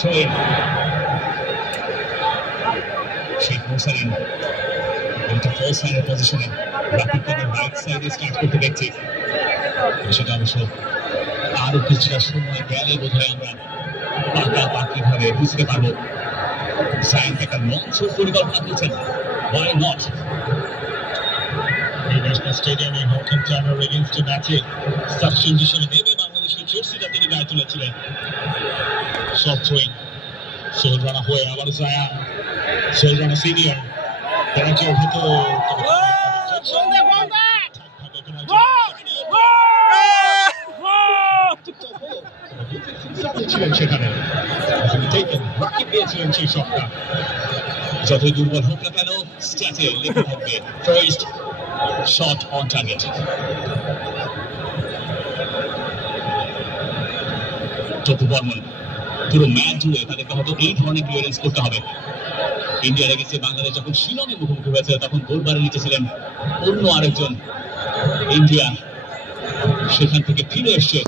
throw-in. Sheikh Musarin into four-sided positioning. Rapid করে right side start করতে দেখছি। সেটা অবশ্য আরো কিছুটা সময় গেলে বোধহয় আমরা পাকাপাকিভাবে বুঝতে পারবো। সায়েন্স একটা লং থ্রো পরিকল্পনা করছেন। Why not? ন্যাশনাল স্টেডিয়ামে হকিং টার্নার এগেইনস্ট ম্যাচে সাবস্টিটিউশনে নেমে বাংলাদেশের জার্সিটা তিনি গায়ে তুলেছিলেন। শর্ট থ্রোইং সোহেল রানা হয়ে আবার জায়া সোহেল রানা সিনিয়র পেনাল্টি হতো ছিলেন সেখানে রাকিব দিয়েছিলেন সেই শটটা। যতই দুর্বল হোক না কেন স্ট্যাটে লেখা থাকবে first shot on target. টপু Barman পুরো ম্যাচ জুড়ে তাদেরকে হয়তো এই ধরনের ক্লিয়ারেন্স করতে হবে। ইন্ডিয়ার এগেইনস্টে বাংলাদেশ যখন শিলংয়ে মুখোমুখি হয়েছে তখন গোলবারের নিচে ছিলেন অন্য আরেকজন ইন্ডিয়া, সেখান থেকে ফিরে এসছে